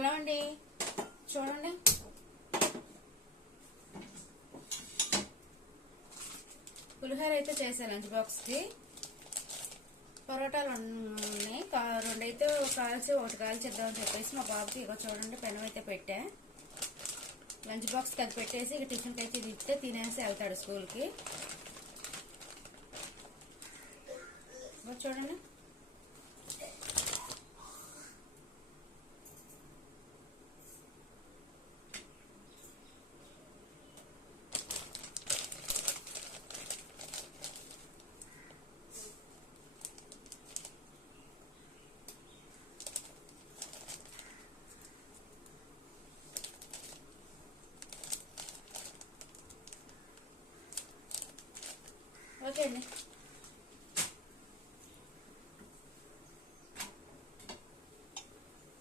Hello అండి, చూడండి పులిహోర అయితే చేశాను లంచ్ బాక్స్కి. పరోటాలు ఉన్నాయి, రెండైతే కాల్చి ఒకటి కాల్చిద్దామని చెప్పేసి మా బాబుకి ఇక చూడండి పెనం అయితే పెట్టా. లంచ్ బాక్స్కి అది పెట్టేసి ఇక టిఫిన్కి అయితే ఇది ఇస్తే తినేసి వెళ్తాడు స్కూల్కి. చూడండి ఓకే అండి.